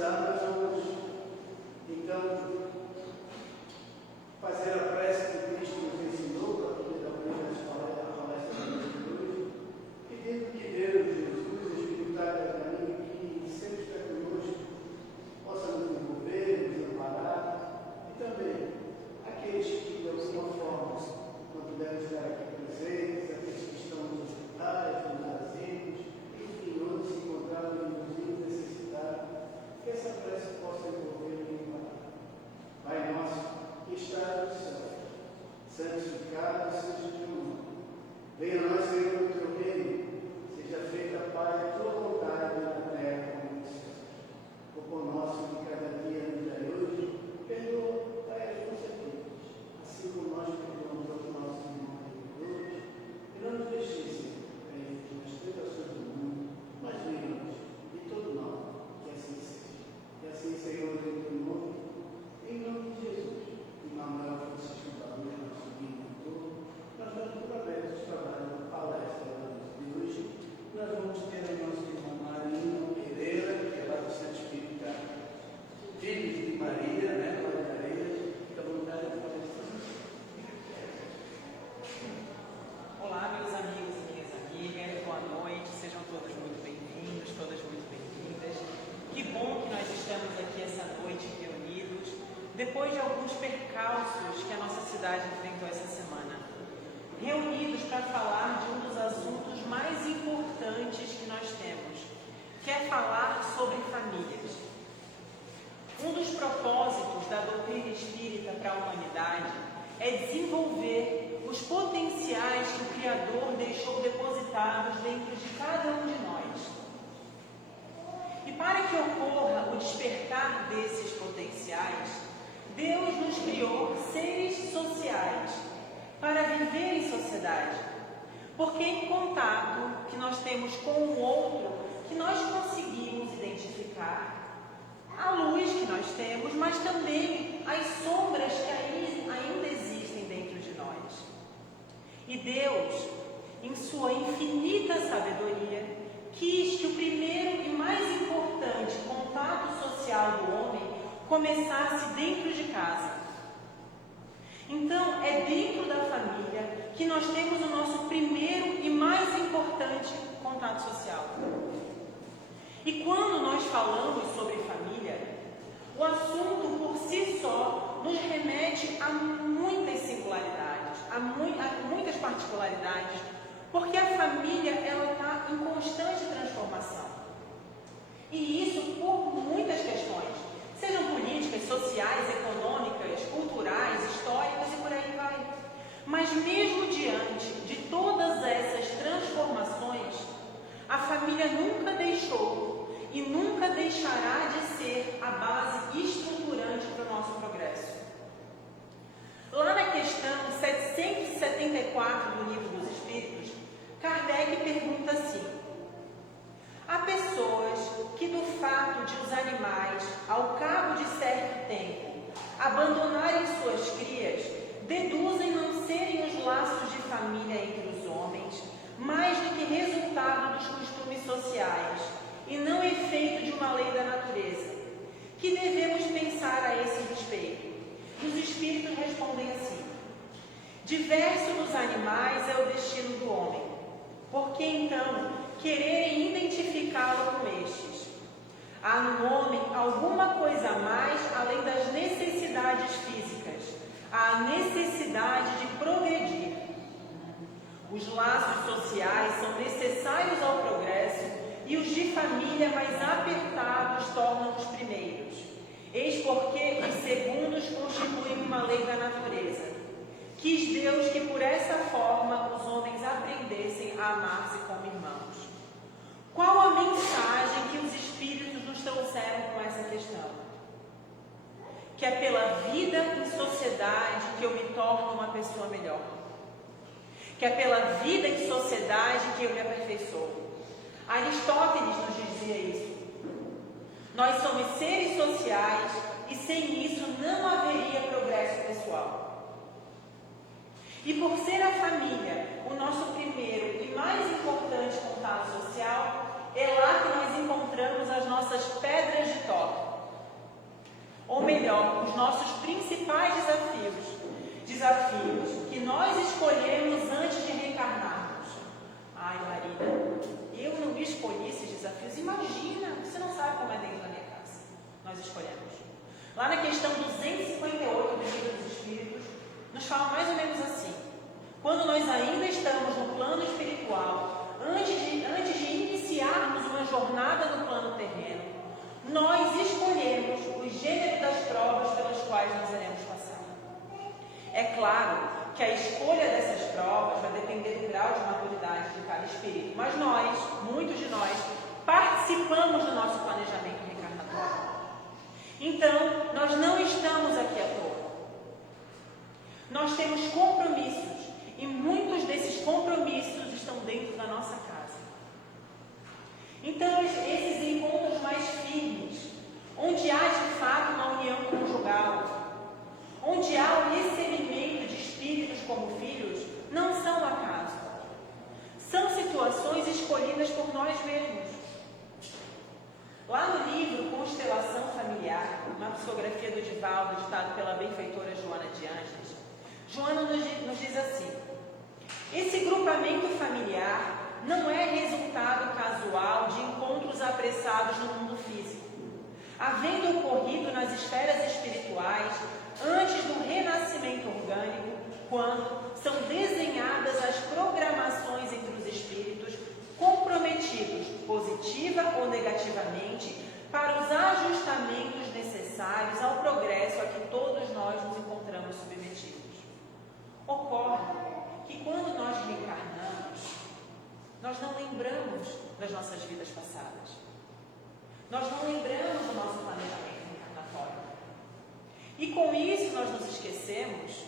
começar, nós vamos, então, fazer a prece que Cristo nos ensinou, para poder dar a palestra de hoje, pedindo que Deus, Jesus, Espiritário da caminho, que sempre está conosco, possa nos envolver, nos amparar, e também aqueles que, de alguma forma, não puderam estar aqui presentes, aqueles que estão nos hospitais, nos asilos, enfim, onde se encontraram e necessitaram, que essa prece possa envolver e amparar. Pai nosso, que está no céu, santificado seja o teu nome. Venha a nós, Senhor, o teu reino, seja feita, Pai, a tua vontade na terra como no céu. O pão nosso de cada dia nos dai hoje, perdoa, Pai, as nossas dívidas, assim como nós perdoamos aos nossos irmãos pecadores, e não nos deixes cair nas tentações do mundo, mas livra-nos de todo mal, que assim seja. E assim, Senhor, em teu nome, em nome de Jesus. Manuel Francisco da Luz, nosso guia todo, nós vamos por abertos trabalhos da palestra de hoje. Nós vamos ter a nossa irmã Marinha Pereira, que é lá do Centro Espírita Filhos de Maria, né? Maria Areia, fica à vontade de palestrar. Olá, meus amigos e minhas amigas, boa noite, sejam todos muito bem-vindos, todas muito bem-vindas. Que bom que nós estamos aqui essa noite reunidos, depois de alguns percalços que a nossa cidade enfrentou essa semana, reunidos para falar de um dos assuntos mais importantes que nós temos, que é falar sobre famílias. Um dos propósitos da doutrina espírita para a humanidade é desenvolver os potenciais que o Criador deixou depositados dentro de cada um de nós. E para que ocorra o despertar desses potenciais, Deus nos criou seres sociais para viver em sociedade, porque é em contato que nós temos com o outro que nós conseguimos identificar a luz que nós temos, mas também as sombras que ainda existem dentro de nós. E Deus, em sua infinita sabedoria, quis que o primeiro e mais importante contato social do homem começasse dentro de casa. Então, é dentro da família que nós temos o nosso primeiro e mais importante contato social. E quando nós falamos sobre família, o assunto por si só nos remete a muitas singularidades, a muitas particularidades, porque a família ela está em constante transformação. E isso por muitas questões, sejam políticas, sociais, econômicas, culturais, históricas e por aí vai. Mas mesmo diante de todas essas transformações, a família nunca deixou e nunca deixará de ser a base estruturante para o nosso progresso. Lá na questão 774 do Livro dos Espíritos, Kardec pergunta assim: há pessoas que do fato de os animais, ao cabo de certo tempo, abandonarem suas crias, deduzem não serem os laços de família entre os homens, mais do que resultado dos costumes sociais, e não efeito de uma lei da natureza. Que devemos pensar a esse respeito? Os espíritos respondem assim: diverso dos animais é o destino do homem, porque então quererem identificá-lo com estes. Há no homem alguma coisa a mais além das necessidades físicas, a necessidade de progredir. Os laços sociais são necessários ao progresso e os de família mais apertados tornam os primeiros. Eis porque os segundos constituem uma lei da natureza. Quis Deus que por essa forma os homens aprendessem a amar-se como irmãos. Qual a mensagem que os espíritos nos trouxeram com essa questão? Que é pela vida em sociedade que eu me torno uma pessoa melhor. Que é pela vida em sociedade que eu me aperfeiçoo. Aristóteles nos dizia isso. Nós somos seres sociais e sem isso não haveria progresso pessoal. E por ser a família o nosso primeiro e mais importante contato social, é lá que nós encontramos as nossas pedras de toque. melhor, os nossos principais desafios que nós escolhemos antes de reencarnarmos. Ai, Marina, eu não escolhi esses desafios. Imagina, você não sabe como é dentro da minha casa. Nós escolhemos. Lá na questão 258 do Livro dos Espíritos, nos fala mais ou menos assim: quando nós ainda estamos no plano espiritual, antes de iniciarmos uma jornada no plano terreno, nós escolhemos o gênero das provas pelas quais nós iremos passar. É claro que a escolha dessas provas vai depender do grau de maturidade de cada espírito, mas nós, muitos de nós, participamos do nosso planejamento reencarnatório. Então, nós não estamos aqui à toa. Nós temos compromissos, e muitos desses compromissos estão dentro da nossa casa. Então, esses encontros mais firmes, onde há de fato uma união conjugal, onde há o recebimento de espíritos como filhos, não são acaso. São situações escolhidas por nós mesmos. Lá no livro Constelação Familiar, uma psicografia do Divaldo, ditado pela benfeitora Joana de Ângeles, Joana nos diz assim: esse grupamento familiar não é resultado casual de encontros apressados no mundo físico, havendo ocorrido nas esferas espirituais antes do renascimento orgânico, quando são desenhadas as programações entre os espíritos comprometidos, positiva ou negativamente, para os ajustamentos necessários ao progresso a que todos nós nos encontramos submetidos. Ocorre que quando nós reencarnamos, nós não lembramos das nossas vidas passadas. Nós não lembramos do nosso planejamento reencarnatório. E com isso nós nos esquecemos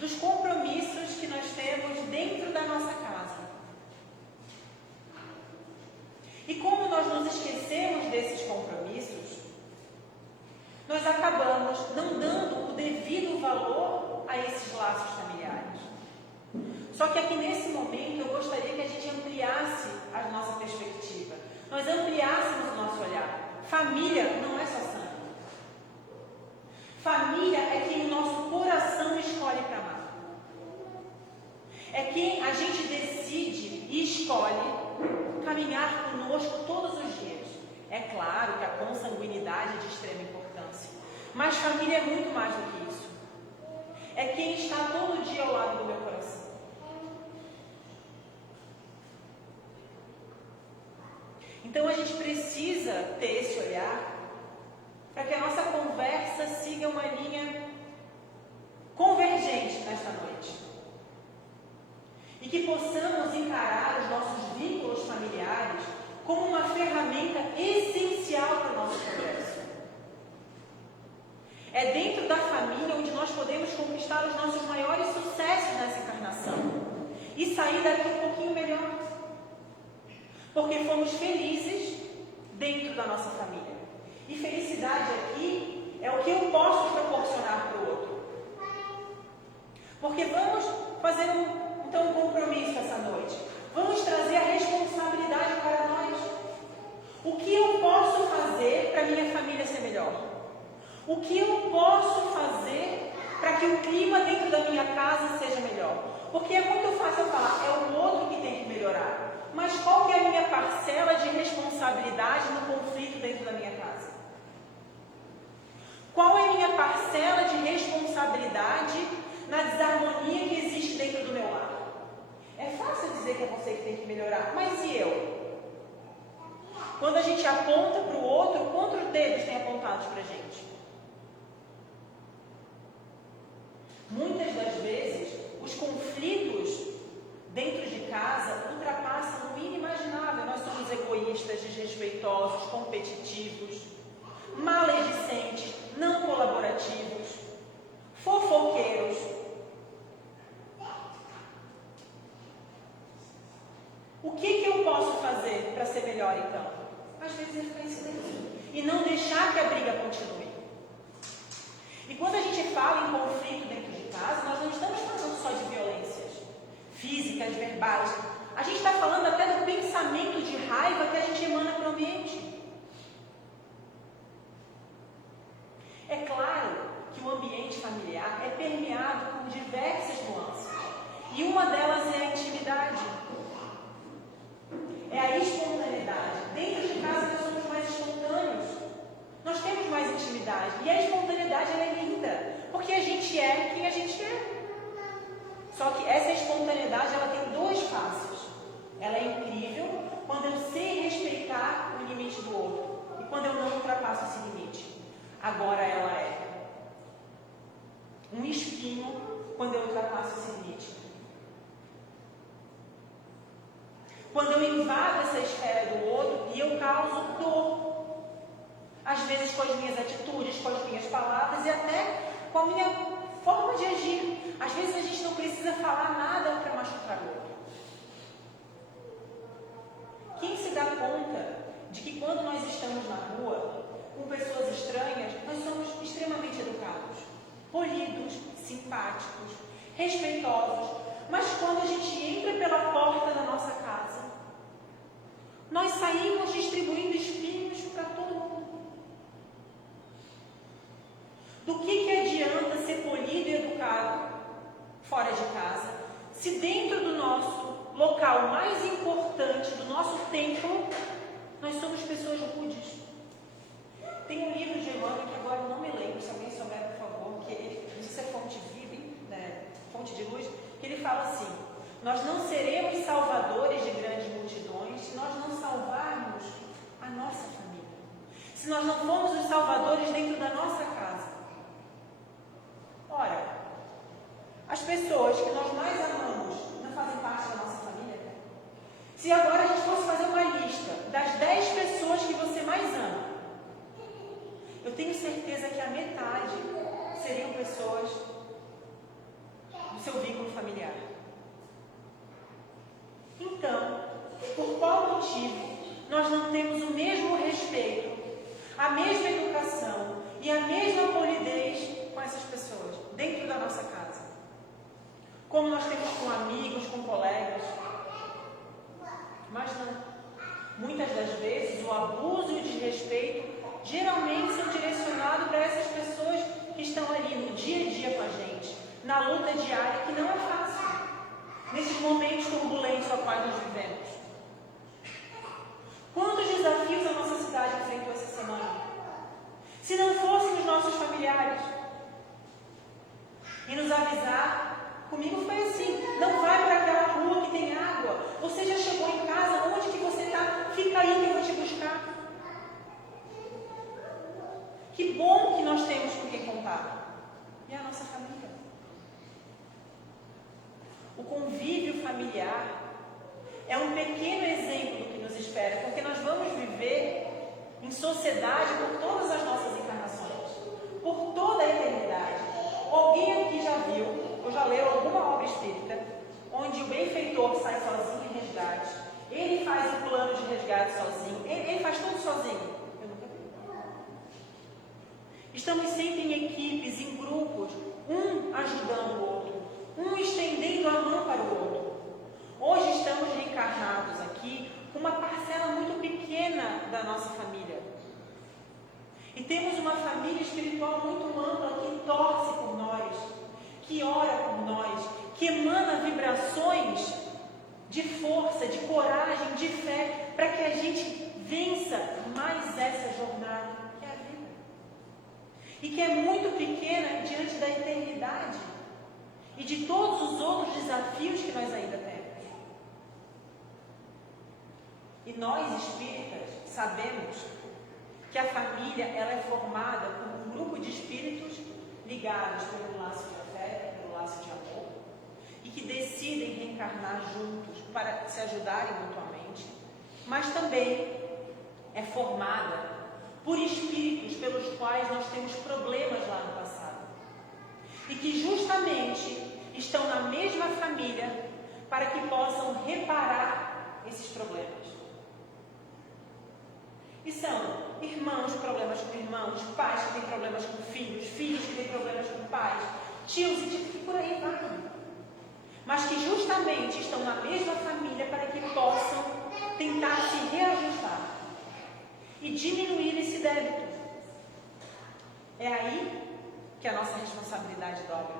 dos compromissos que nós temos dentro da nossa casa. E como nós nos esquecemos desses compromissos, nós acabamos não dando o devido valor a esses laços familiares. Só que aqui nesse momento eu gostaria que a gente ampliasse a nossa perspectiva. Nós ampliássemos o nosso olhar. Família não é só sangue. Família é quem o nosso coração escolhe para amar. É quem a gente decide e escolhe caminhar conosco todos os dias. É claro que a consanguinidade é de extrema importância, mas família é muito mais do que isso. É quem está todo dia ao lado do meu coração. Então a gente precisa ter esse olhar para que a nossa conversa siga uma linha convergente nesta noite. E que possamos encarar os nossos vínculos familiares como uma ferramenta essencial para o nosso progresso. É dentro da família onde nós podemos conquistar os nossos maiores sucessos nessa encarnação e sair daqui um pouquinho melhor. Porque fomos felizes dentro da nossa família. E felicidade aqui é o que eu posso proporcionar para o outro. Porque vamos fazer um compromisso essa noite. Vamos trazer a responsabilidade para nós. O que eu posso fazer para minha família ser melhor? O que eu posso fazer para que o clima dentro da minha casa seja melhor? Porque é muito fácil eu falar, é o outro que tem que melhorar. Mas qual que é a minha parcela de responsabilidade no conflito dentro da minha casa? Qual é a minha parcela de responsabilidade na desarmonia que existe dentro do meu lar? É fácil dizer que é você que tem que melhorar, mas e eu? Quando a gente aponta para o outro, quantos dedos tem apontados para a gente? Muitas das vezes, os conflitos dentro de casa ultrapassam o inimaginável. Nós somos egoístas, desrespeitosos, competitivos, maledicentes, não colaborativos, fofoqueiros. O que eu posso fazer para ser melhor então? Às vezes é ficar em silêncio e não deixar que a briga continue. E quando a gente fala em conflito dentro de casa, nós não estamos falando só de violências físicas, verbais. A gente está falando até do pensamento de raiva que a gente emana para o ambiente. É claro familiar é permeado por diversas nuances. E uma delas é a intimidade. É a espontaneidade. Dentro de casa nós somos mais espontâneos. Nós temos mais intimidade. E a espontaneidade ela é linda. Porque a gente é quem a gente é. Só que essa espontaneidade ela tem duas faces. Ela é incrível quando eu sei respeitar o limite do outro. E quando eu não ultrapasso esse limite. Agora ela é um espinho quando eu ultrapasso esse limite. Quando eu invado essa esfera do outro e eu causo dor. Às vezes com as minhas atitudes, com as minhas palavras e até com a minha forma de agir. Às vezes a gente não precisa falar nada para machucar o outro. Quem se dá conta de que quando nós estamos na rua, com pessoas estranhas, nós somos extremamente educados, polidos, simpáticos, respeitosos, mas quando a gente entra pela porta da nossa casa, nós saímos distribuindo espinhos para todo mundo. Do que adianta ser polido e educado fora de casa, se dentro do nosso local mais importante, do nosso templo, nós somos pessoas rudes? Tem um livro de Emmanuel que agora não me lembro, se alguém souber, por favor, que ele, não sei se é fonte viva, né, fonte de luz, que ele fala assim: nós não seremos salvadores de grandes multidões se nós não salvarmos a nossa família. Se nós não formos os salvadores dentro da nossa casa. Ora, as pessoas que nós mais amamos não fazem parte da nossa família? Se agora a gente fosse fazer uma lista das 10 pessoas que você mais ama, eu tenho certeza que a metade seriam pessoas do seu vínculo familiar. Então, por qual motivo nós não temos o mesmo respeito, a mesma educação e a mesma polidez com essas pessoas, dentro da nossa casa? Como nós temos com amigos, com colegas? Mas não. Muitas das vezes, o abuso e o desrespeito geralmente são direcionados para essas pessoas que estão ali no dia a dia com a gente, na luta diária, que não é fácil, nesses momentos turbulentos a quais nós vivemos. Quantos desafios a nossa cidade enfrentou essa semana? Se não fossem os nossos familiares e nos avisar, comigo foi assim: não vai para aquela rua que tem água, você já chegou em casa, onde que você está? Fica aí que eu vou te buscar. Que bom que nós temos com quem contar. E a nossa família. O convívio familiar é um pequeno exemplo do que nos espera, porque nós vamos viver em sociedade por todas as nossas encarnações, por toda a eternidade. Alguém aqui já viu, ou já leu alguma obra espírita, onde o benfeitor sai sozinho em resgate, ele faz o plano de resgate sozinho, ele faz tudo sozinho? Eu nunca vi. Estamos sempre em equipes, em grupos, um ajudando o outro, um estendendo a mão para o outro. Hoje estamos reencarnados aqui com uma parcela muito pequena da nossa família. E temos uma família espiritual muito ampla que torce por nós, que ora por nós, que emana vibrações de força, de coragem, de fé, para que a gente vença mais essa jornada, que é a vida. E que é muito pequena diante da eternidade e de todos os outros desafios que nós ainda temos. E nós, espíritas, sabemos que a família ela é formada por um grupo de espíritos ligados pelo laço de afeto, pelo laço de amor, e que decidem reencarnar juntos para se ajudarem mutuamente, mas também é formada por espíritos pelos quais nós temos problemas lá no passado, e que justamente estão na mesma família para que possam reparar esses problemas. E são irmãos com problemas com irmãos, pais que têm problemas com filhos, filhos que têm problemas com pais, tios e por aí vai. Mas que justamente estão na mesma família para que possam tentar se reajustar e diminuir esse débito. É aí que a nossa responsabilidade dobra.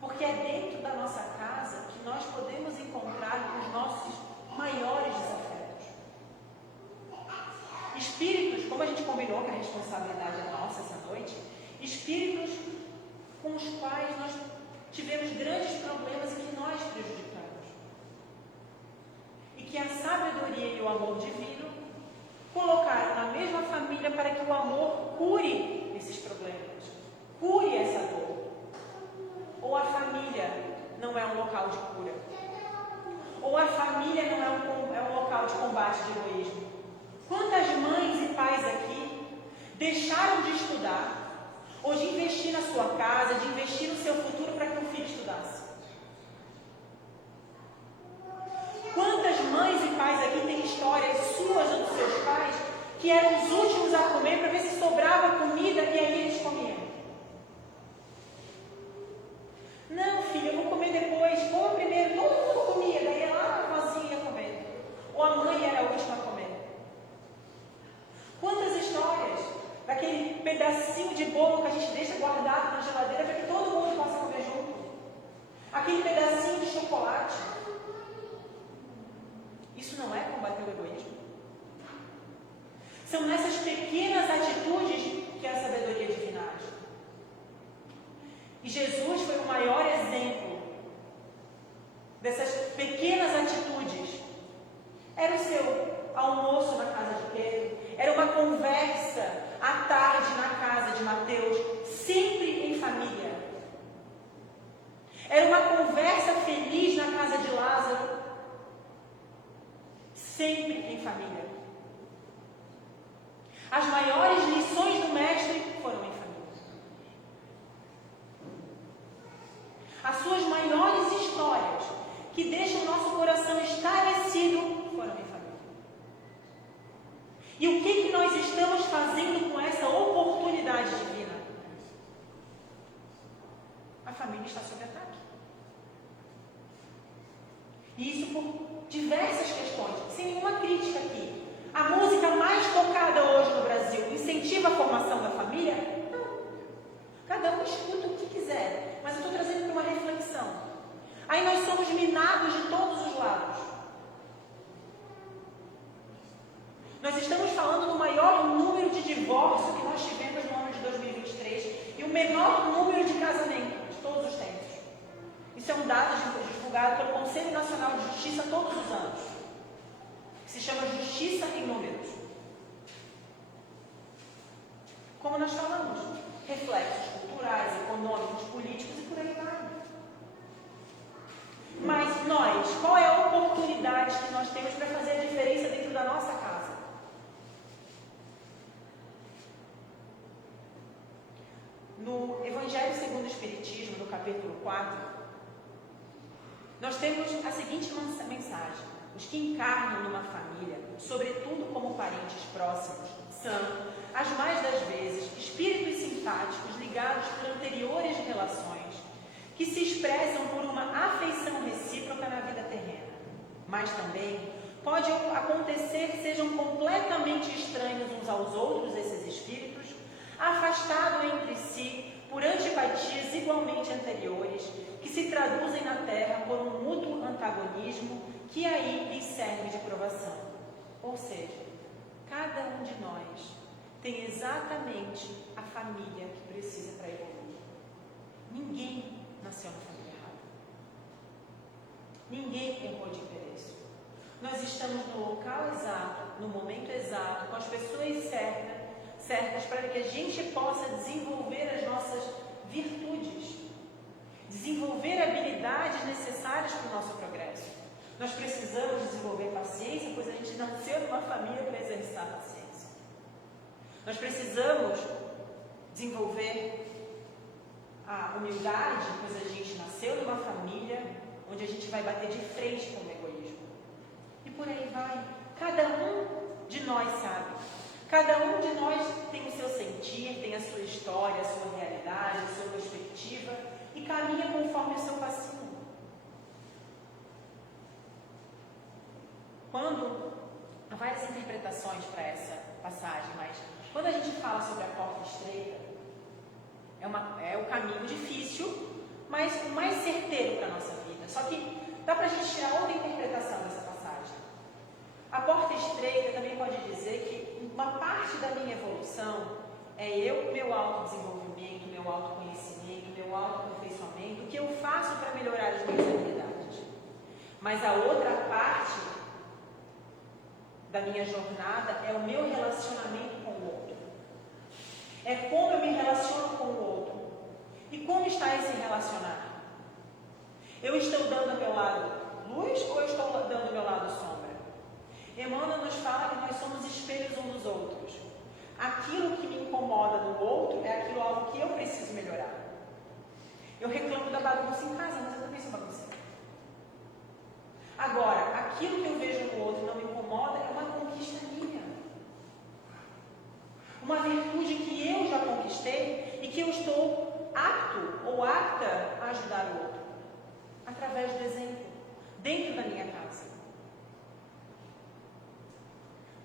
Porque é dentro da nossa casa que nós podemos encontrar os nossos maiores desafetos. Espíritos, como a gente combinou que a responsabilidade é nossa essa noite, espíritos com os quais nós tivemos grandes problemas e que nós prejudicamos. E que a sabedoria e o amor divino colocaram na mesma família para que o amor cure esses problemas, cure essa dor. Ou a família não é um local de cura, ou a família não é um local de combate de egoísmo. Quantas mães e pais aqui deixaram de estudar, ou de investir na sua casa, de investir no seu futuro para que o filho estudasse? Quantas mães e pais aqui têm histórias suas ou dos seus pais que eram os últimos a comer para ver se sobrava comida e aí eles comiam? Não, filho, eu vou comer depois. Coma primeiro. Todo mundo comia, daí lá a vozinha ia comer. Ou a mãe era a última a comer. Quantas histórias daquele pedacinho de bolo que a gente deixa guardado na geladeira para que todo mundo possa comer junto? Aquele pedacinho de chocolate. Isso não é combater o egoísmo? São nessas pequenas atitudes que a sabedoria divina age. E Jesus foi o maior exemplo dessas pequenas atitudes. Era o seu almoço na casa de Pedro, era uma conversa à tarde na casa de Mateus, sempre em família. Era uma conversa feliz na casa de Lázaro, sempre em família. As maiores lições do Mestre foram em família. As suas maiores histórias, que deixam o nosso coração estarrecido, foram em família. E o que nós estamos fazendo com essa oportunidade divina? A família está sob ataque. E isso por diversas questões, sem nenhuma crítica aqui. A música mais tocada hoje no Brasil incentiva a formação da família? Não. Cada um escuta o que quiser, mas eu estou trazendo para uma reflexão. Aí nós somos minados de todos os lados. Nós estamos falando do maior número de divórcios que nós tivemos no ano de 2023 e o menor número de casamentos de todos os tempos. Isso é um dado divulgado pelo Conselho Nacional de Justiça todos os anos, que se chama Justiça em Números. Como nós falamos, reflexos culturais, econômicos, políticos e por aí vai. Mas nós, qual é a oportunidade que nós temos para fazer a diferença dentro da nossa casa? No Evangelho segundo o Espiritismo, no capítulo 4, nós temos a seguinte mensagem: os que encarnam numa família, sobretudo como parentes próximos, são, as mais das vezes, espíritos simpáticos ligados por anteriores relações, que se expressam por uma afeição recíproca na vida terrena. Mas também pode acontecer que sejam completamente estranhos uns aos outros esses espíritos, afastados entre si por antipatias igualmente anteriores, que se traduzem na Terra por um mútuo antagonismo que aí lhes serve de provação. Ou seja, cada um de nós tem exatamente a família que precisa para evoluir. Ninguém nasceu na família errada. Ninguém errou de interesse. Nós estamos no local exato, no momento exato, com as pessoas certas para que a gente possa desenvolver as nossas virtudes, desenvolver habilidades necessárias para o nosso progresso. Nós precisamos desenvolver paciência, pois a gente nasceu numa família para exercitar a paciência. Nós precisamos desenvolver a humildade, pois a gente nasceu numa família onde a gente vai bater de frente com o egoísmo. E por aí vai. Cada um de nós sabe. Cada um de nós tem o seu sentir, tem a sua história, a sua realidade, a sua perspectiva e caminha conforme o seu passinho. Há várias interpretações para essa passagem, mas quando a gente fala sobre a porta estreita, é caminho difícil, mas o mais certeiro para a nossa vida. Só que dá para a gente tirar outra interpretação dessa passagem. A porta estreita também pode dizer que uma parte da minha evolução é meu autodesenvolvimento, meu autoconhecimento, meu autoaperfeiçoamento, o que eu faço para melhorar as minhas habilidades. Mas a outra parte da minha jornada é o meu relacionamento com o outro. É como eu me relaciono com o outro. E como está esse relacionar? Eu estou dando ao meu lado luz ou eu estou dando ao meu lado sombra? Emmanuel nos fala que nós somos espelhos uns dos outros. Aquilo que me incomoda no outro é aquilo algo que eu preciso melhorar. Eu reclamo da bagunça em casa, mas eu também sou bagunceira. Agora, aquilo que eu vejo no outro não me incomoda é uma conquista minha. Uma virtude que eu já conquistei e que eu estou apto ou apta a ajudar o outro. Através do exemplo, dentro da minha casa.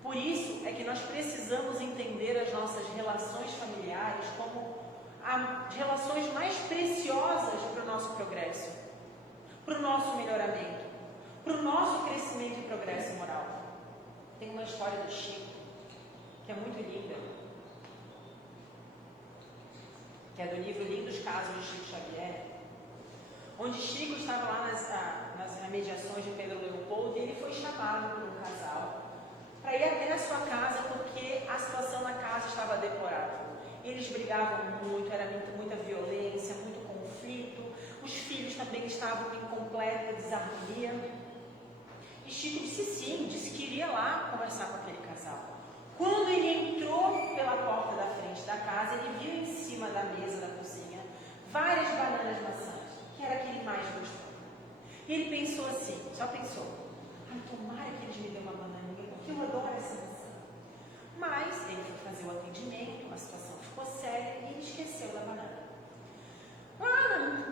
Por isso é que nós precisamos entender as nossas relações familiares como as relações mais preciosas para o nosso progresso, para o nosso melhoramento, para o nosso crescimento e progresso moral. Tem uma história do Chico, que é muito linda, que é do livro Lindos Casos de Chico Xavier, onde Chico estava lá nas remediações de Pedro Leopoldo e ele foi chamado por um casal para ir até a sua casa porque a situação na casa estava deplorável. Eles brigavam muito, era muita violência, muito conflito, os filhos também estavam em completa desarmonia. E Chico disse sim, disse que iria lá conversar com aquele casal. Quando ele entrou pela porta da frente da casa, ele viu em cima da mesa da cozinha várias bananas maçãs, que era aquele mais gostou. E ele pensou assim, só pensou, ai, tomara que eles me dêem uma bananinha, porque eu adoro essa maçã. Mas ele foi fazer o atendimento, a situação ficou séria e ele esqueceu da banana.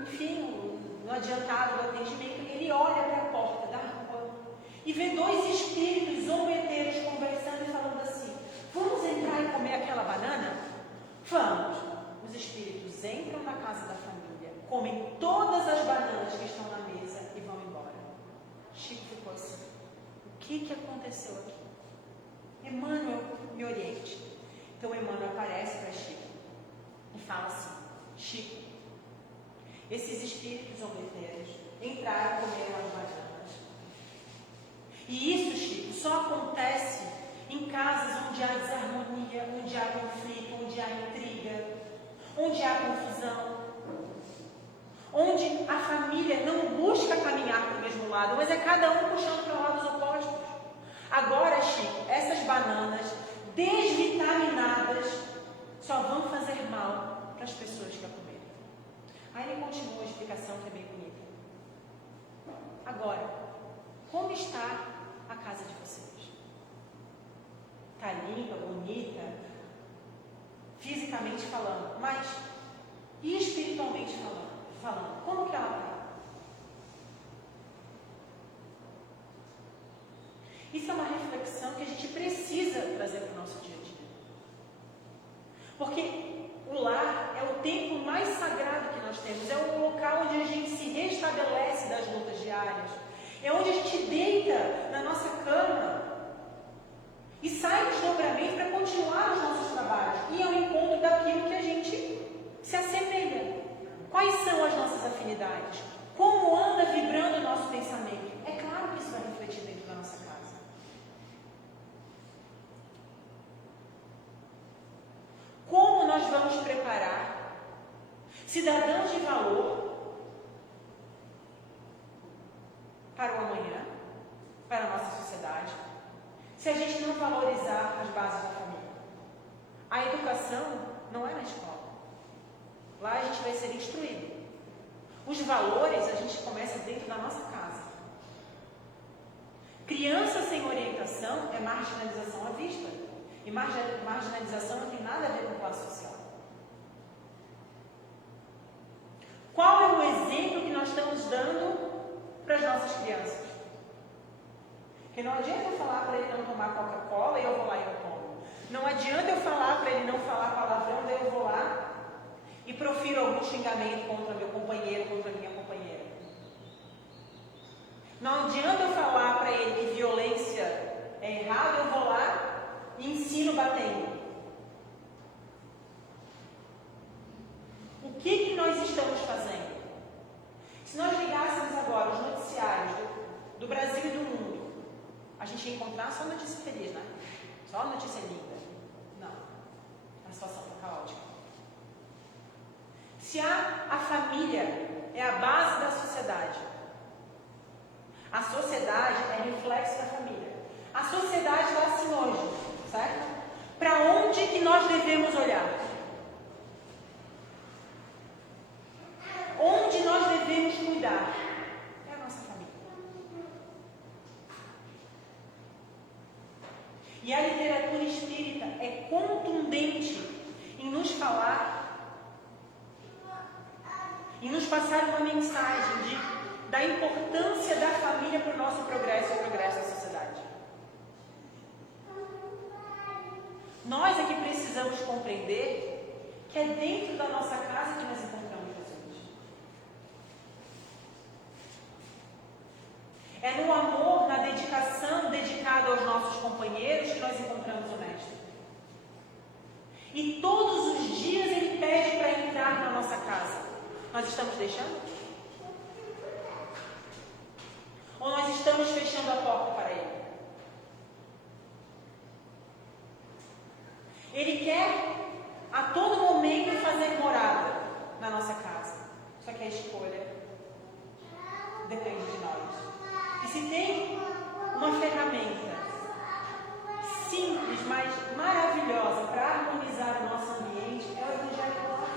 Enfim, no adiantado do atendimento, ele olha para a porta da rua e vê dois espíritos zombeteiros conversando e falando assim, vamos entrar e comer aquela banana? Vamos. Os espíritos entram na casa da família, comem todas as bananas que estão na mesa e vão embora. Chico ficou assim, o que aconteceu aqui? Emmanuel, me oriente. Então Emmanuel aparece para Chico e fala assim, Chico, esses espíritos zombeteiros entraram e comeram as bananas. E isso, Chico, só acontece em casas onde há desarmonia, onde há conflito, onde há intriga, onde há confusão, onde a família não busca caminhar para o mesmo lado, mas é cada um puxando para lados opostos. Agora, Chico, essas bananas desvitaminadas só vão fazer mal para as pessoas que a comerem. Aí ele continua a explicação que é bem bonita. Agora, como está a casa de vocês? Está limpa, bonita, fisicamente falando, mas e espiritualmente falando? Como que ela está? Isso é uma reflexão que a gente precisa trazer para o nosso dia a dia. Porque o lar é o tempo mais sagrado que nós temos, é o local onde a gente se restabelece das lutas diárias, é onde a gente deita na nossa cama e sai do desdobramento para continuar os nossos trabalhos e ao encontro daquilo que a gente se assemelha. Quais são as nossas afinidades? Como anda vibrando o nosso pensamento? É claro que isso vai refletir dentro da nossa casa. Como nós vamos preparar cidadãos de valor para o amanhã, para a nossa sociedade, se a gente não valorizar as bases da família? A educação não é na escola. Lá a gente vai ser instruído. Os valores a gente começa dentro da nossa casa. Criança sem orientação é marginalização à vista. E marginalização não tem nada a ver com classe social. Qual é o exemplo que nós estamos dando para as nossas crianças? Porque não adianta eu falar para ele não tomar Coca-Cola e eu vou lá e eu tomo. Não adianta eu falar para ele não falar palavrão, daí eu vou lá e profiro algum xingamento contra meu companheiro, contra minha companheira. Não adianta eu falar para ele que violência é errado, eu vou lá e ensino batendo. O que nós estamos fazendo? Se nós ligássemos agora os noticiários do Brasil e do mundo, a gente ia encontrar só notícia feliz, né? Só notícia linda. Não. A situação está caótica. Se a família é a base da sociedade, a sociedade é reflexo da família. A sociedade está assim hoje, certo? Para onde que nós devemos olhar? Onde nós devemos cuidar? É a nossa família. E a literatura espírita é contundente em nos falar, em nos passar uma mensagem da importância da família para o nosso progresso e o progresso da sociedade. Nós é que precisamos compreender que é dentro da nossa casa que nós encontramos Jesus. É no amor, na dedicação dedicada aos nossos companheiros que nós encontramos o Mestre. E todos os dias Ele pede para entrar na nossa casa. Nós estamos deixando? Ou nós estamos fechando a porta para Ele? Ele quer a todo momento fazer morada na nossa casa. Só que a escolha depende de nós. E se tem uma ferramenta simples, mas maravilhosa para harmonizar o nosso ambiente, é o Evangelho no Lar.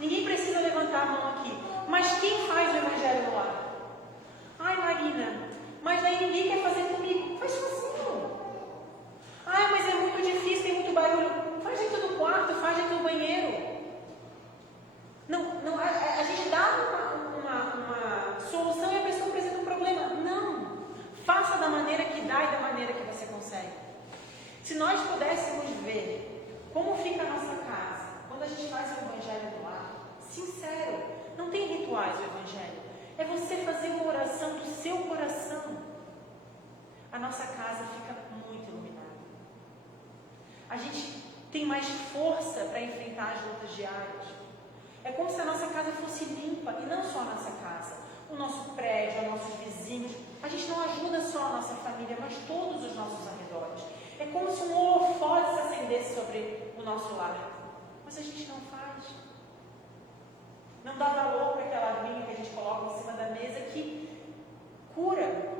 Ninguém precisa levantar a mão aqui. Mas quem faz o Evangelho no Lar? Ai, Marina, mas aí ninguém quer fazer comigo. Faz sozinho. Ai, mas é muito difícil, tem muito barulho. Faz dentro do quarto, faz dentro do banheiro. Não, a gente dá uma solução e a pessoa apresenta um problema. Não. Faça da maneira que dá e da maneira que você consegue. Se nós pudéssemos ver como fica a nossa casa quando a gente faz o Evangelho no Lar, sincero, não tem rituais o Evangelho. É você fazer uma oração do seu coração. A nossa casa fica muito iluminada. A gente tem mais força para enfrentar as lutas diárias. É como se a nossa casa fosse limpa, e não só a nossa casa. O nosso prédio, os nossos vizinhos. A gente não ajuda só a nossa família, mas todos os nossos arredores. É como se um holofote se acendesse sobre o nosso lar. Mas a gente não faz. Não dá valor para aquela aguinha que a gente coloca em cima da mesa que cura.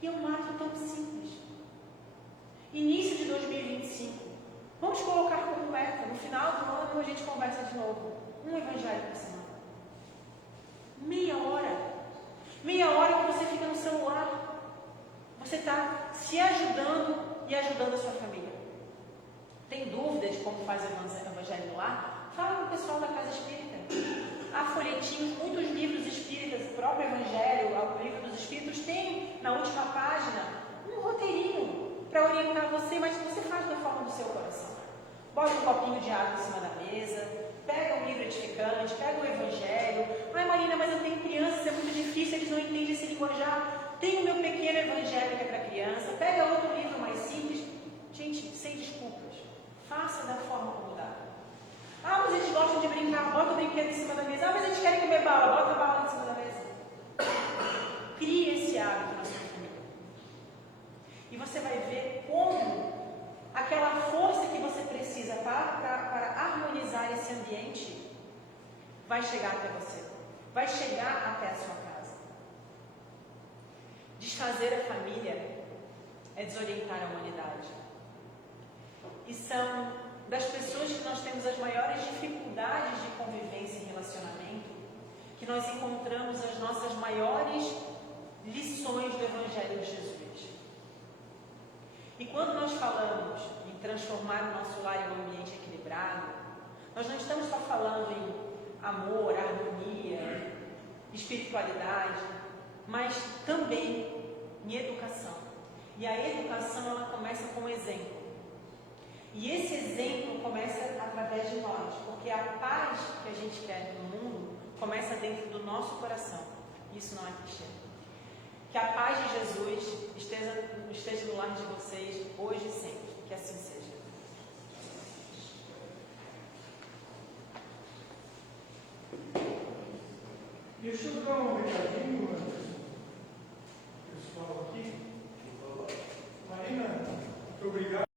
E é um ato tão simples. Início de 2025. Vamos colocar como meta. No final do ano a gente conversa de novo. Um Evangelho por semana. Meia hora. Meia hora que você fica no celular. Você está se ajudando e ajudando a sua família. Tem dúvida de como faz o Evangelho no Lar? Fala com o pessoal da Casa Espírita. Há folhetinhos, muitos livros espíritas, o próprio Evangelho, o livro dos Espíritos, tem na última página um roteirinho para orientar você, mas você faz da forma do seu coração. Bota um copinho de água em cima da mesa, pega um livro edificante, pega o Evangelho. Ai, Marina, mas eu tenho crianças, é muito difícil, eles não entendem esse linguajar. Tem o meu pequeno Evangelho que é para criança, pega outro livro mais simples. Gente, sem desculpas. Faça da forma como dá. Ah, mas eles gostam de brincar, bota o brinquedo em cima da mesa. Ah, mas eles querem comer bala, bota a bala em cima da mesa. Crie esse hábito na sua família. E você vai ver como aquela força que você precisa para harmonizar esse ambiente vai chegar até você. Vai chegar até a sua casa. Desfazer a família é desorientar a humanidade. E são das pessoas que nós temos as maiores dificuldades de convivência e relacionamento que nós encontramos as nossas maiores lições do Evangelho de Jesus. E quando nós falamos em transformar o nosso lar em um ambiente equilibrado, nós não estamos só falando em amor, harmonia, espiritualidade, mas também em educação. E a educação, ela começa com um exemplo. E esse exemplo começa através de nós, porque a paz que a gente quer no mundo começa dentro do nosso coração. Isso não é clichê. Que a paz de Jesus esteja no lar de vocês hoje e sempre. Que assim seja. Deixa eu dar um recadinho.